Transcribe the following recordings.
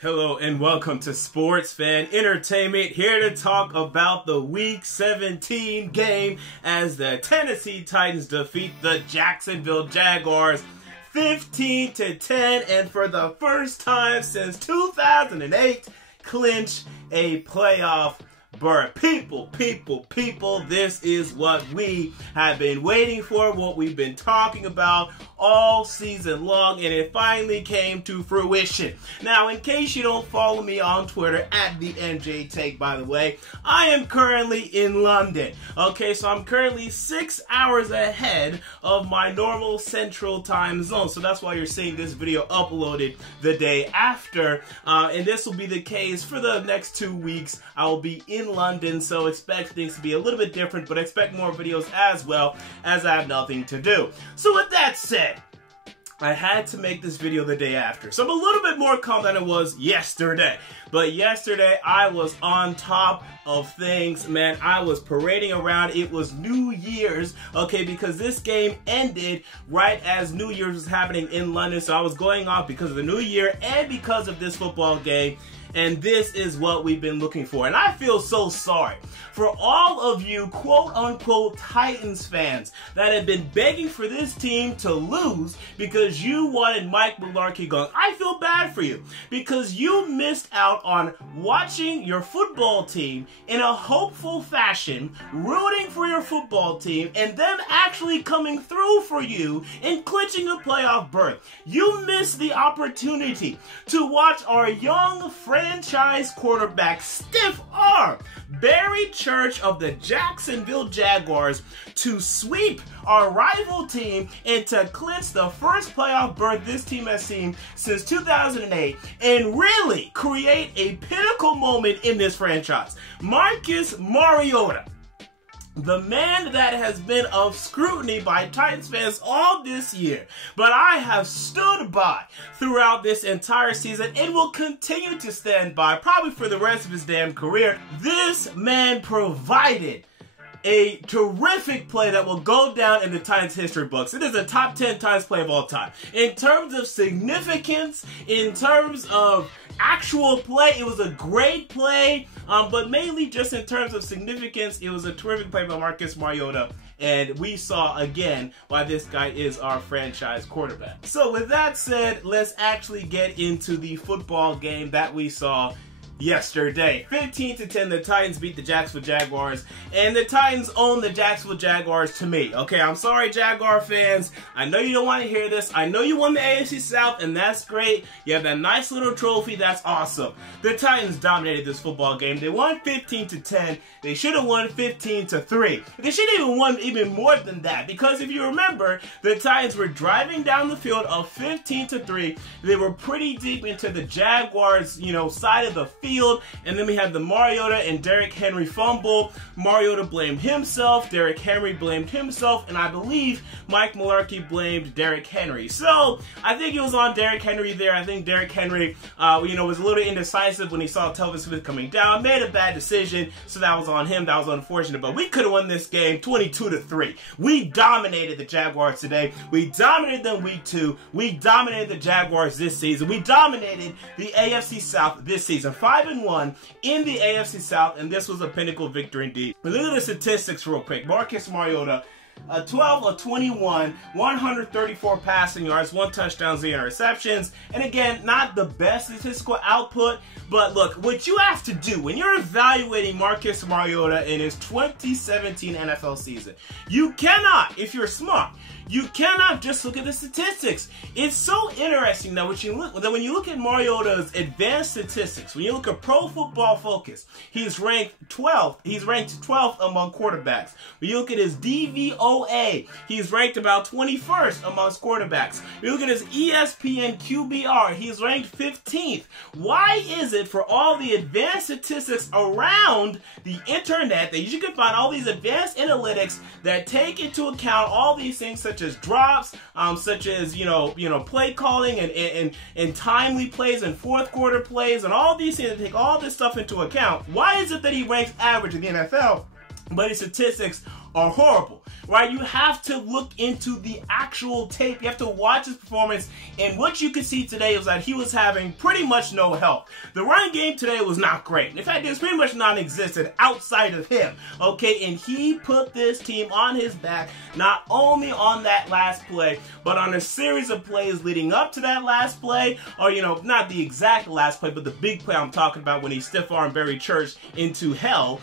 Hello and welcome to Sports Fan Entertainment, here to talk about the Week 17 game as the Tennessee Titans defeat the Jacksonville Jaguars 15-10, and for the first time since 2008, clinch a playoff berth. People, this is what we have been waiting for, what we've been talking about all season long, and it finally came to fruition. Now, in case you don't follow me on Twitter, at the NJ Take, by the way, I am currently in London. Okay, so I'm currently 6 hours ahead of my normal central time zone, so that's why you're seeing this video uploaded the day after, and this will be the case for the next 2 weeks. I will be in London, so expect things to be a little bit different, but expect more videos as well, as I have nothing to do. So with that said, I had to make this video the day after, so I'm a little bit more calm than it was yesterday. But yesterday, I was on top of things, man. I was parading around. It was New Year's, okay, because this game ended right as New Year's was happening in London, so I was going off because of the New Year and because of this football game. And this is what we've been looking for. And I feel so sorry for all of you quote-unquote Titans fans that have been begging for this team to lose because you wanted Mike Mularkey gone. I feel bad for you because you missed out on watching your football team in a hopeful fashion, rooting for your football team, and them actually coming through for you and clinching a playoff berth. You missed the opportunity to watch our young franchise quarterback stiff arm Barry Church of the Jacksonville Jaguars to sweep our rival team and to clinch the first playoff berth this team has seen since 2008 and really create a pinnacle moment in this franchise. Marcus Mariota, the man that has been of scrutiny by Titans fans all this year, but I have stood by throughout this entire season and will continue to stand by probably for the rest of his damn career. This man provided a terrific play that will go down in the Titans history books. It is a top 10 Titans play of all time. In terms of significance, in terms of actual play, it was a great play, but mainly just in terms of significance, it was a terrific play by Marcus Mariota, and we saw again why this guy is our franchise quarterback. So with that said, let's actually get into the football game that we saw yesterday. 15-10, the Titans beat the Jacksonville Jaguars, and the Titans own the Jacksonville Jaguars to me. Okay, I'm sorry, Jaguar fans. I know you don't want to hear this. I know you won the AFC South, and that's great. You have that nice little trophy. That's awesome. The Titans dominated this football game. They won 15-10. They should have won 15-3. They should have even won even more than that, because if you remember, the Titans were driving down the field of 15-3. They were pretty deep into the Jaguars, side of the field. And then we had the Mariota and Derrick Henry fumble. Mariota blamed himself, Derrick Henry blamed himself, and I believe Mike Mularkey blamed Derrick Henry. So I think it was on Derrick Henry there. I think Derrick Henry, was a little indecisive when he saw Telvin Smith coming down, made a bad decision, so that was on him. That was unfortunate, but we could have won this game 22-3. We dominated the Jaguars today. We dominated them week 2. We dominated the Jaguars this season. We dominated the AFC South this season. 5-1 in the AFC South, and this was a pinnacle victory indeed. But look at the statistics real quick. Marcus Mariota, 12 of 21, 134 passing yards, 1 touchdown, 0 interceptions. And again, not the best statistical output, but look, what you have to do when you're evaluating Marcus Mariota in his 2017 NFL season, you cannot, if you're smart, you cannot just look at the statistics. It's so interesting that when you look at Mariota's advanced statistics, when you look at Pro Football Focus, he's ranked 12th. He's ranked 12th among quarterbacks. When you look at his DVOA, he's ranked about 21st amongst quarterbacks. When you look at his ESPN QBR, he's ranked 15th. Why is it for all the advanced statistics around the internet that you can find all these advanced analytics that take into account all these things such as drops, such as play calling and timely plays and fourth quarter plays and all these things that take all this stuff into account? Why is it that he ranks average in the NFL, but his statistics are horrible, right? You have to look into the actual tape. You have to watch his performance, and what you could see today was that he was having pretty much no help. The running game today was not great. In fact, it was pretty much non-existent outside of him, okay? And he put this team on his back, not only on that last play, but on a series of plays leading up to that last play, or, you know, not the exact last play, but the big play I'm talking about when he stiff-armed Barry Church into hell.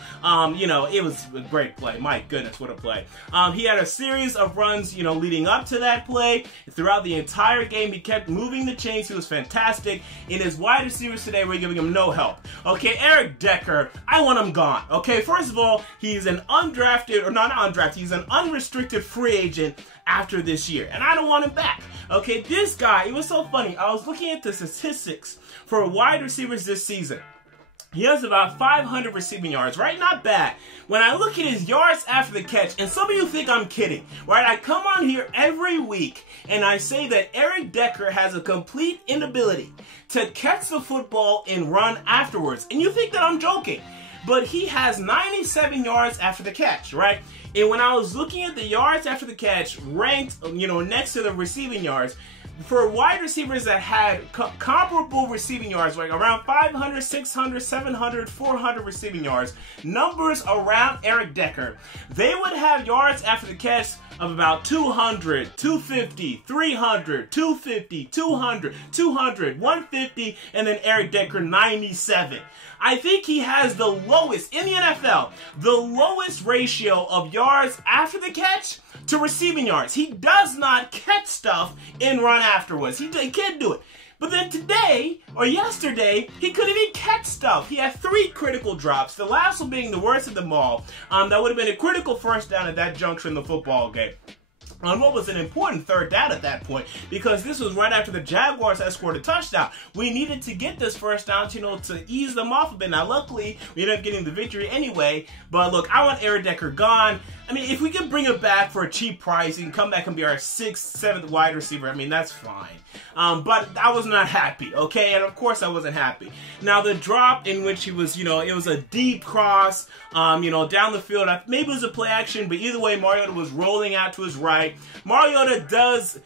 You know, it was a great play. My goodness, what a play. He had a series of runs, you know, leading up to that play. Throughout the entire game, he kept moving the chains. He was fantastic. In his wide receivers today, we're giving him no help. Okay, Eric Decker, I want him gone. Okay, first of all, he's an undrafted, or not undrafted, he's an unrestricted free agent after this year, and I don't want him back. Okay, this guy, it was so funny. I was looking at the statistics for wide receivers this season. He has about 500 receiving yards, right? Not bad. When I look at his yards after the catch, and some of you think I'm kidding, right? I come on here every week and I say that Eric Decker has a complete inability to catch the football and run afterwards. And you think that I'm joking. But he has 97 yards after the catch, right? And when I was looking at the yards after the catch ranked, you know, next to the receiving yards, for wide receivers that had comparable receiving yards, like around 500, 600, 700, 400 receiving yards, numbers around Eric Decker, they would have yards after the catch of about 200, 250, 300, 250, 200, 200, 150, and then Eric Decker 97. I think he has the lowest, in the NFL, the lowest ratio of yards after the catch to receiving yards. He does not catch stuff and run afterwards. He can't do it. But then today, or yesterday, he couldn't even catch stuff. He had 3 critical drops, the last one being the worst of them all. That would have been a critical first down at that juncture in the football game. On what was an important third down at that point, because this was right after the Jaguars had scored a touchdown. We needed to get this first down to, you know, to ease them off a bit. Now, luckily, we ended up getting the victory anyway. But look, I want Eric Decker gone. I mean, if we can bring him back for a cheap price, he can come back and be our 6th, 7th wide receiver. I mean, that's fine. But I was not happy, okay? And of course I wasn't happy. Now, the drop in which he was, you know, it was a deep cross, you know, down the field. Maybe it was a play action, but either way, Mariota was rolling out to his right. Mariota does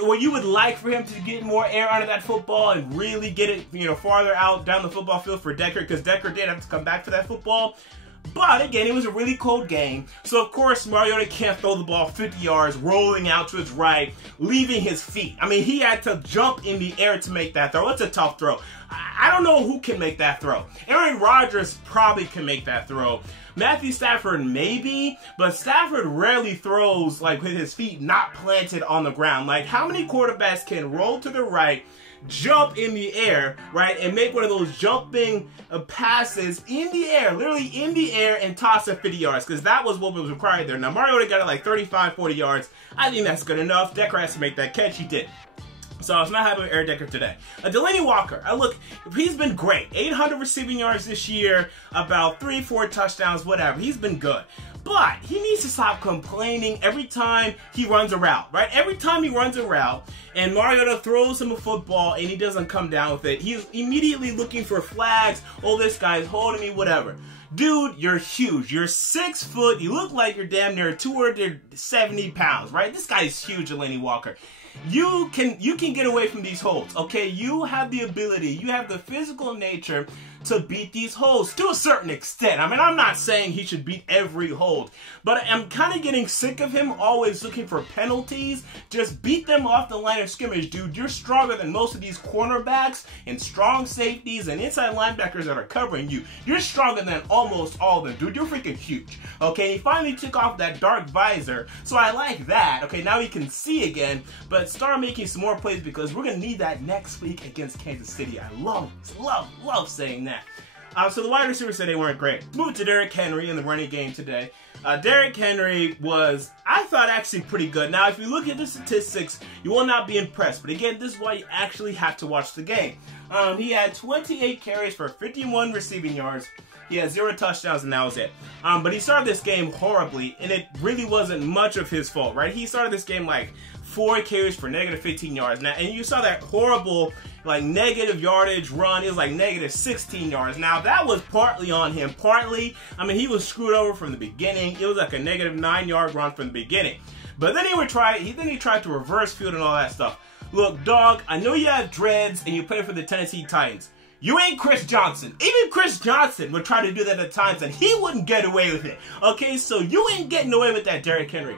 what you would like for him to get more air out of that football and really get it, you know, farther out down the football field for Decker, because Decker did have to come back for that football. But again, it was a really cold game, so of course Mariota can't throw the ball 50 yards, rolling out to his right, leaving his feet. I mean, he had to jump in the air to make that throw. It's a tough throw. I don't know who can make that throw. Aaron Rodgers probably can make that throw. Matthew Stafford maybe, but Stafford rarely throws like with his feet not planted on the ground. Like, how many quarterbacks can roll to the right, jump in the air, right, and make one of those jumping passes in the air, literally in the air, and toss it 50 yards, because that was what was required there. Now, Mariota got it like 35, 40 yards. I think that's good enough. Decker has to make that catch. He did. So I was not happy with Eric Decker today. Delanie Walker, look, he's been great. 800 receiving yards this year, about 3-4 touchdowns, whatever. He's been good. But he needs to stop complaining every time he runs a route, right? Every time he runs a route and Mariota throws him a football and he doesn't come down with it, he's immediately looking for flags. Oh, this guy's holding me, whatever. Dude, you're huge. You're 6 foot. You look like you're damn near 270 pounds, right? This guy's huge, Delanie Walker. You can get away from these holds, okay? You have the ability, you have the physical nature to beat these holds to a certain extent. I mean, I'm not saying he should beat every hold, but I'm kind of getting sick of him always looking for penalties. Just beat them off the line of scrimmage, dude. You're stronger than most of these cornerbacks and strong safeties and inside linebackers that are covering you. You're stronger than almost all of them, dude. You're freaking huge, okay? He finally took off that dark visor, so I like that. Okay, now he can see again, but start making some more plays, because we're going to need that next week against Kansas City. I love saying that. So the wide receivers said they weren't great. Move to Derrick Henry in the running game today. Derrick Henry was, I thought, actually pretty good. Now, if you look at the statistics, you will not be impressed. But again, this is why you actually have to watch the game. He had 28 carries for 51 receiving yards. He had 0 touchdowns, and that was it. But he started this game horribly, and it really wasn't much of his fault, right? He started this game like 4 carries for negative 15 yards. Now, and you saw that horrible like negative yardage run. It was like negative 16 yards. Now that was partly on him. Partly, I mean, he was screwed over from the beginning. It was like a negative 9-yard run from the beginning. But then he tried to reverse field and all that stuff. Look, dog, I know you have dreads and you play for the Tennessee Titans. You ain't Chris Johnson. Even Chris Johnson would try to do that at times and he wouldn't get away with it. Okay, so you ain't getting away with that, Derrick Henry.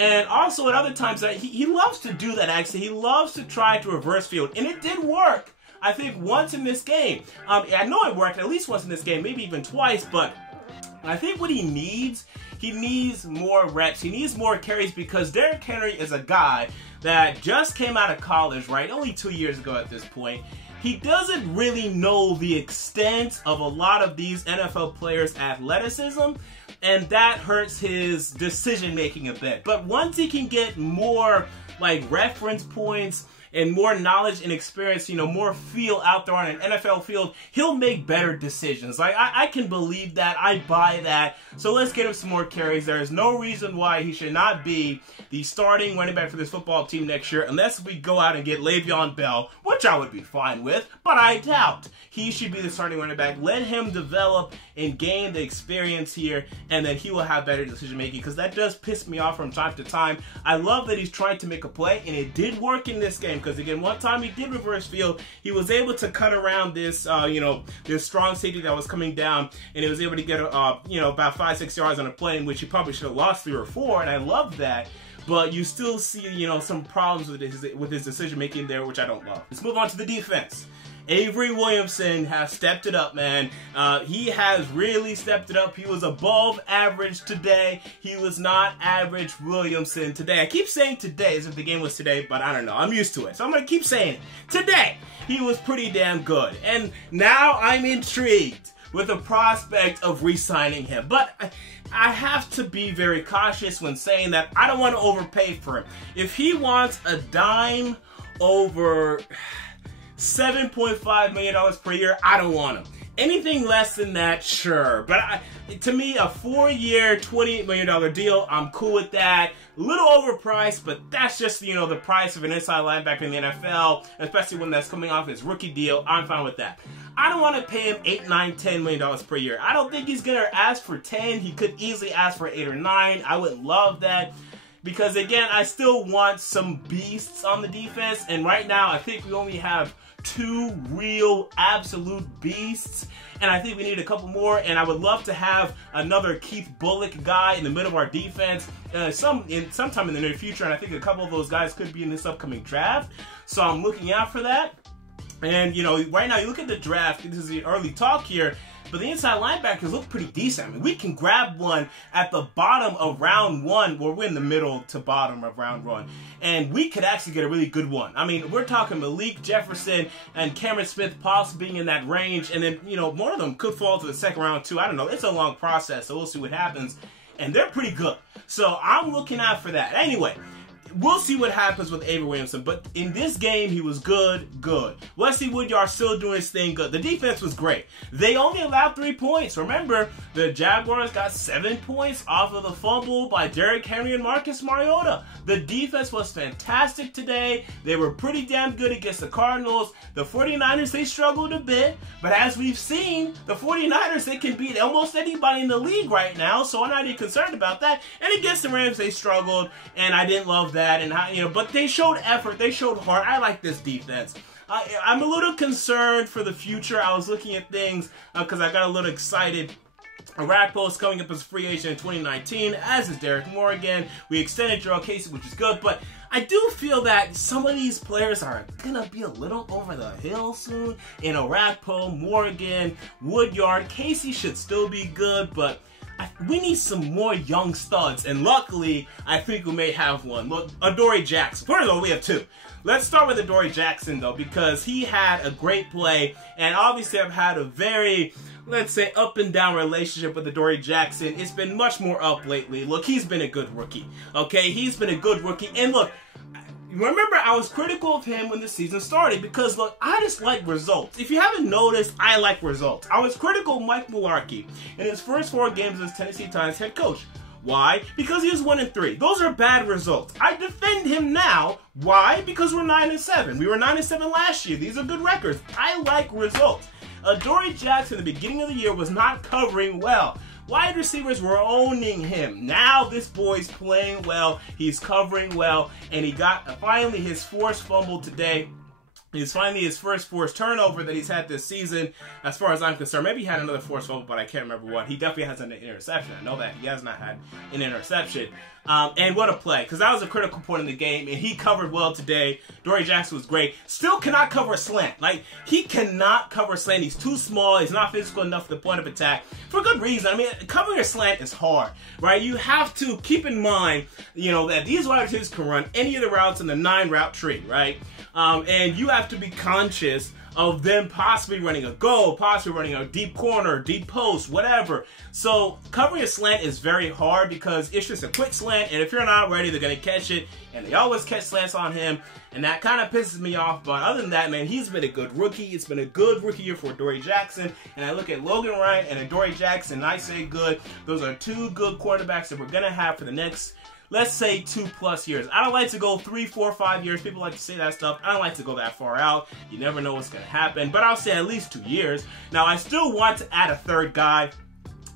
And also at other times, he loves to do that, actually. He loves to try to reverse field. And it did work, I think, once in this game. I know it worked at least once in this game, maybe even twice, but I think what he needs more reps. He needs more carries because Derrick Henry is a guy that just came out of college, right? Only 2 years ago at this point. He doesn't really know the extent of a lot of these NFL players' athleticism, and that hurts his decision-making a bit. But once he can get more, like, reference points and more knowledge and experience, you know, more feel out there on an NFL field, he'll make better decisions. Like, I can believe that. I buy that. So let's get him some more carries. There is no reason why he should not be the starting running back for this football team next year unless we go out and get Le'Veon Bell, which I would be fine with, but I doubt he should be the starting running back. Let him develop and gain the experience here, and then he will have better decision making, because that does piss me off from time to time. I love that he's trying to make a play, and it did work in this game, because again, one time he did reverse field. He was able to cut around this, this strong safety that was coming down, and he was able to get, about 5-6 yards on a play in which he probably should have lost 3 or 4, and I love that. But you still see, some problems with his decision making there, which I don't love. Let's move on to the defense. Avery Williamson has stepped it up, man. He has really stepped it up. He was above average today. He was not average Williamson today. I keep saying today as if the game was today, but I don't know. I'm used to it, so I'm going to keep saying it. Today, he was pretty damn good. And now I'm intrigued with the prospect of re-signing him. But I have to be very cautious when saying that. I don't want to overpay for him. If he wants a dime over $7.5 million per year, I don't want him. Anything less than that, sure. But to me, a 4-year, $28 million deal, I'm cool with that. A little overpriced, but that's just, the price of an inside linebacker in the NFL, especially when that's coming off his rookie deal. I'm fine with that. I don't want to pay him $8, $9, $10 million per year. I don't think he's going to ask for 10. He could easily ask for 8 or 9. I would love that. Because, again, I still want some beasts on the defense. And right now, I think we only have 2 real absolute beasts, and I think we need a couple more. And I would love to have another Keith Bullock guy in the middle of our defense sometime in the near future, and I think a couple of those guys could be in this upcoming draft, so I'm looking out for that. And right now you look at the draft, this is the early talk here, but the inside linebackers look pretty decent. I mean, we can grab one at the bottom of round 1, or we're in the middle to bottom of round 1, and we could actually get a really good one. I mean, we're talking Malik Jefferson and Cameron Smith possibly being in that range, and then, one of them could fall to the second round too. I don't know. It's a long process, so we'll see what happens, and they're pretty good. So I'm looking out for that. Anyway, we'll see what happens with Avery Williamson, but in this game, he was good. Wesley Woodyard still doing his thing good. The defense was great. They only allowed 3 points. Remember, the Jaguars got 7 points off of the fumble by Derrick Henry and Marcus Mariota. The defense was fantastic today. They were pretty damn good against the Cardinals. The 49ers, they struggled a bit, but as we've seen, the 49ers, they can beat almost anybody in the league right now, so I'm not even concerned about that. And against the Rams, they struggled, and I didn't love that. And but they showed effort, they showed heart. I like this defense. I'm a little concerned for the future. I was looking at things because I got a little excited. Orakpo's coming up as a free agent in 2019, as is Derek Morgan. We extended Jarrell Casey, which is good, but I do feel that some of these players are gonna be a little over the hill soon. In Orakpo, Morgan, Woodyard, Casey should still be good, but we need some more young studs, and luckily, I think we may have one. Look, Adoree Jackson. First of all, we have 2. Let's start with Adoree Jackson, though, because he had a great play, and obviously I've had a very, let's say, up and down relationship with Adoree Jackson. It's been much more up lately. Look, he's been a good rookie, okay? He's been a good rookie, and look, remember, I was critical of him when the season started because, look, I just like results. If you haven't noticed, I like results. I was critical of Mike Mularkey in his first 4 games as Tennessee Titans head coach. Why? Because he was 1-3. Those are bad results. I defend him now. Why? Because we're 9-7. We were 9-7 last year. These are good records. I like results. Adoree Jackson at the beginning of the year was not covering well. Wide receivers were owning him. Now this boy's playing well. He's covering well. And he got finally his forced fumble today. It's finally his first forced turnover that he's had this season, as far as I'm concerned. Maybe he had another forced fumble, but I can't remember what. He definitely has an interception. I know that he has not had an interception. And what a play, because that was a critical point in the game, and he covered well today. Adoree Jackson was great. Still cannot cover a slant. Like, he cannot cover a slant. He's too small. He's not physical enough for the point of attack. For good reason. I mean, covering a slant is hard, right? You have to keep in mind, you know, that these wide receivers can run any of the routes in the 9-route tree, right? And you have to be conscious of them possibly running a go, possibly running a deep corner, deep post, whatever. So covering a slant is very hard because it's just a quick slant, and if you're not ready, they're going to catch it, and they always catch slants on him, and that kind of pisses me off. But other than that, man, he's been a good rookie. It's been a good rookie year for Adoree Jackson, and I look at Logan Ryan and Adoree Jackson, and I say good. Those are two good quarterbacks that we're going to have for the next, let's say, 2+ years. I don't like to go 3, 4, 5 years. People like to say that stuff. I don't like to go that far out. You never know what's going to happen. But I'll say at least 2 years. Now, I still want to add a third guy.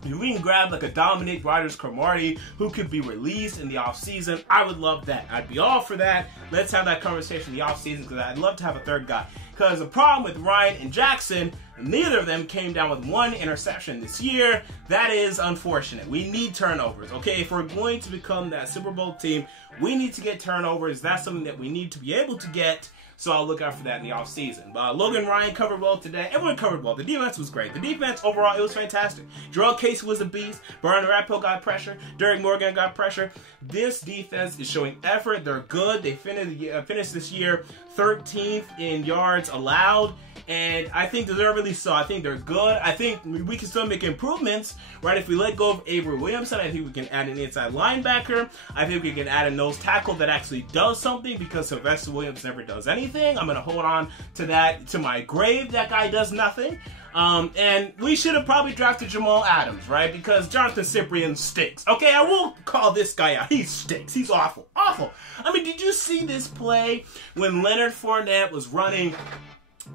If we can grab like a Dominic Rodgers-Cromartie who could be released in the offseason, I would love that. I'd be all for that. Let's have that conversation in the offseason because I'd love to have a third guy. Because the problem with Ryan and Jackson, neither of them came down with 1 interception this year. That is unfortunate. We need turnovers, okay? If we're going to become that Super Bowl team, we need to get turnovers. That's something that we need to be able to get. So I'll look out for that in the offseason. Logan Ryan covered well today. Everyone covered well. The defense was great. The defense, overall, it was fantastic. Jarrell Casey was a beast. Brian Rappel got pressure. Derek Morgan got pressure. This defense is showing effort. They're good. They finished this year 13th in yards allowed. And I think deservedly so. I think they're good. I think we can still make improvements, right? If we let go of Avery Williamson, I think we can add an inside linebacker. I think we can add a nose tackle that actually does something because Sylvester Williams never does anything. I'm going to hold on to that to my grave. That guy does nothing. And we should have probably drafted Jamal Adams, right? Because Jonathan Cyprien stinks. Okay, I won't call this guy out. He stinks. He's awful. Awful. I mean, did you see this play when Leonard Fournette was running,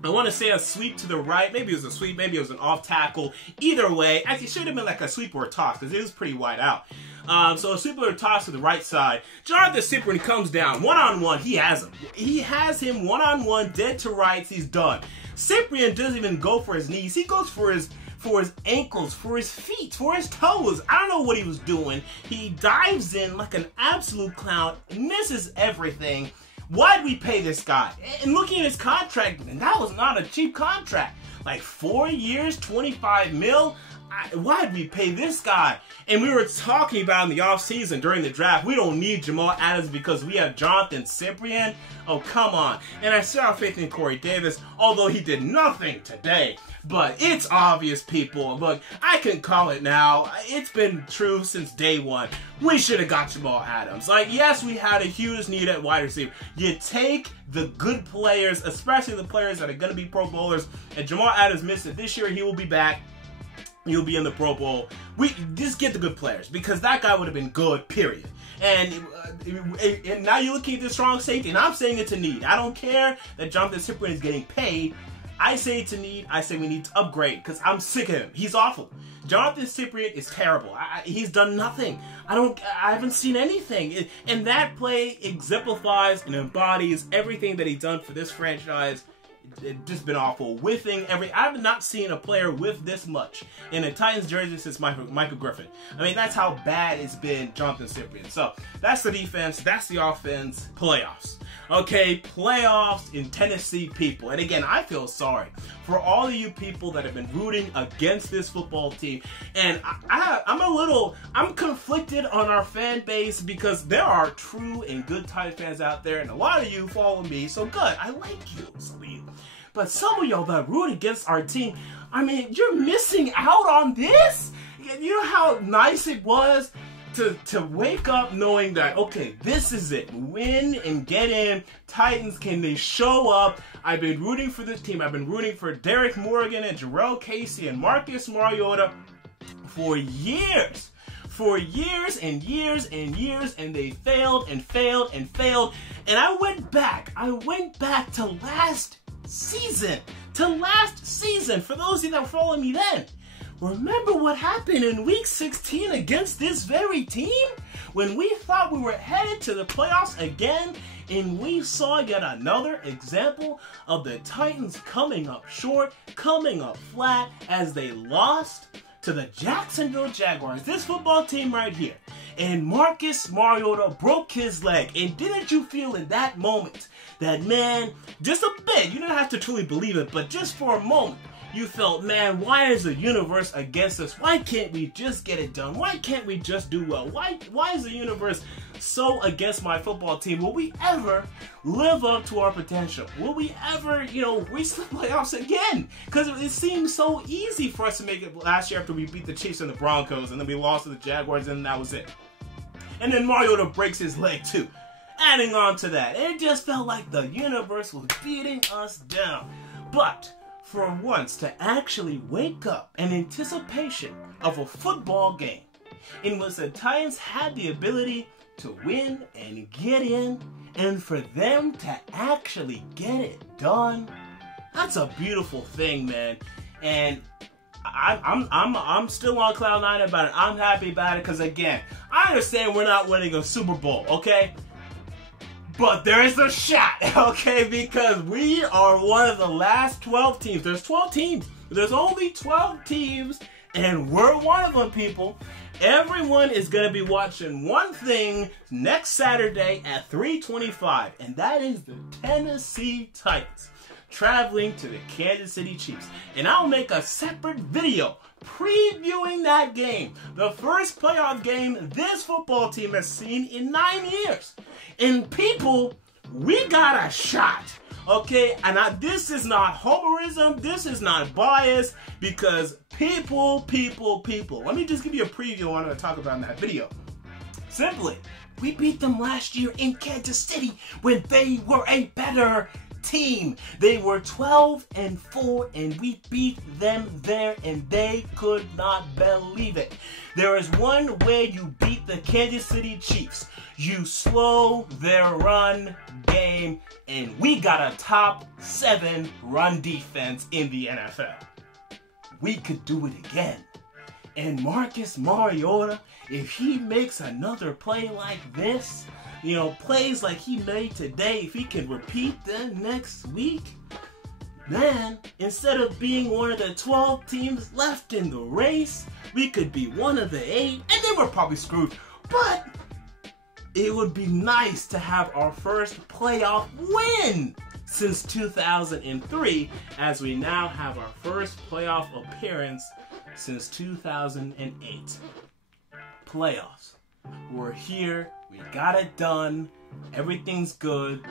I want to say a sweep to the right. Maybe it was a sweep. Maybe it was an off tackle. Either way, actually it should have been like a sweep or a toss because it was pretty wide out. So a sweep or a toss to the right side. Jonathan Cyprien comes down one-on-one. He has him. He has him one-on-one, dead to rights. He's done. Cyprien doesn't even go for his knees. He goes for his ankles, for his feet, for his toes. I don't know what he was doing. He dives in like an absolute clown, misses everything. Why'd we pay this guy? And looking at his contract, that was not a cheap contract. Like 4 years, 25 mil. Why'd we pay this guy? And we were talking about in the offseason during the draft, we don't need Jamal Adams because we have Jonathan Cyprien. Oh, come on. And I still have faith in Corey Davis, although he did nothing today. But it's obvious, people. Look, I can call it now. It's been true since day one. We should have got Jamal Adams. Like, yes, we had a huge need at wide receiver. You take the good players, especially the players that are going to be Pro Bowlers, and Jamal Adams missed it this year. He will be back. He'll be in the Pro Bowl. We just get the good players because that guy would have been good, period. And now you're looking at the strong safety, and I'm saying it's a need. I don't care that Jonathan Cyprien is getting paid. I say it's a need. I say we need to upgrade because I'm sick of him. He's awful. Jonathan Cyprien is terrible. He's done nothing. I haven't seen anything. And that play exemplifies and embodies everything that he's done for this franchise. It's just been awful. Whiffing I've not seen a player whiff this much in a Titans jersey since Michael Griffin. I mean, that's how bad it's been, Jonathan Cyprien. So that's the defense. That's the offense. Playoffs. Okay, playoffs in Tennessee, people. And again, I feel sorry for all of you people that have been rooting against this football team. And I'm conflicted on our fan base because there are true and good Titans fans out there, and a lot of you follow me, so good. I like you, some of you. But some of y'all that root against our team, I mean, you're missing out on this? You know how nice it was to wake up knowing that, okay, this is it. Win and get in. Titans, can they show up? I've been rooting for this team. I've been rooting for Derek Morgan and Jarrell Casey and Marcus Mariota for years. for years and years and years, and they failed and failed and failed. And I went back to last season. For those of you that were following me then, remember what happened in week 16 against this very team? When we thought we were headed to the playoffs again, and we saw yet another example of the Titans coming up short, coming up flat, as they lost to the Jacksonville Jaguars, this football team right here. And Marcus Mariota broke his leg. And didn't you feel in that moment that, man, just a bit, you don't have to truly believe it, but just for a moment, you felt, man, why is the universe against us? Why can't we just get it done? Why can't we just do well? Why is the universe so against my football team? Will we ever live up to our potential? Will we ever, reach the playoffs again? Because it seemed so easy for us to make it last year after we beat the Chiefs and the Broncos, and then we lost to the Jaguars, and that was it. And then Mariota breaks his leg too. Adding on to that, it just felt like the universe was beating us down. But for once, to actually wake up in anticipation of a football game in which the Titans had the ability to win and get in, and for them to actually get it done, that's a beautiful thing, man. And I'm still on cloud nine about it. I'm happy about it because, again, I understand we're not winning a Super Bowl, okay? But there is a shot, okay? Because we are one of the last 12 teams. There's 12 teams. There's only 12 teams, and we're one of them, people. Everyone is going to be watching one thing next Saturday at 3:25, and that is the Tennessee Titans traveling to the Kansas City Chiefs. And I'll make a separate video previewing that game. The first playoff game this football team has seen in 9 years. And people, we got a shot. Okay, and this is not homerism, this is not bias, because people. Let me just give you a preview of what I'm going to talk about in that video. Simply, we beat them last year in Kansas City when they were a better team. They were 12-4, and we beat them there, and they could not believe it. There is one way you beat the Kansas City Chiefs. You slow their run game, and we got a top 7 run defense in the NFL. We could do it again. And Marcus Mariota, if he makes another play like this, plays like he made today, if he can repeat them next week, man, instead of being one of the 12 teams left in the race, we could be one of the 8, and then we're probably screwed. But it would be nice to have our first playoff win since 2003, as we now have our first playoff appearance since 2008. Playoffs. We're here. We got it done. Everything's good.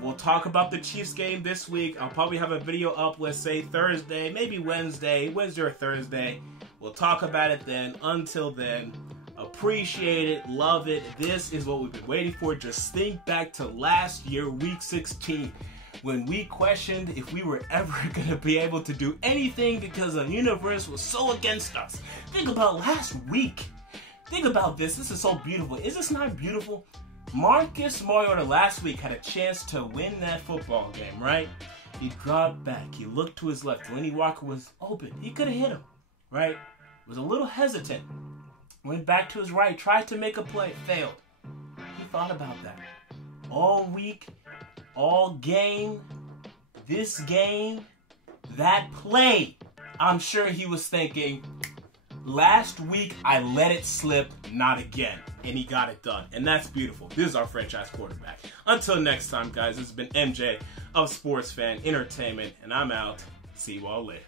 We'll talk about the Chiefs game this week. I'll probably have a video up, let's say Thursday, maybe Wednesday or Thursday. We'll talk about it then. Until then, appreciate it, love it. This is what we've been waiting for. Just think back to last year, week 16, when we questioned if we were ever going to be able to do anything because the universe was so against us. Think about last week. Think about this. This is so beautiful. Is this not beautiful? Marcus Mariota last week had a chance to win that football game, right? He dropped back. He looked to his left. Lenny Walker was open. He could have hit him, right? Was a little hesitant. Went back to his right. Tried to make a play. Failed. He thought about that. All week, all game, this game, that play. I'm sure he was thinking, last week, I let it slip, not again. And he got it done. And that's beautiful. This is our franchise quarterback. Until next time, guys, this has been MJ of Sports Fan Entertainment, and I'm out. See you all later.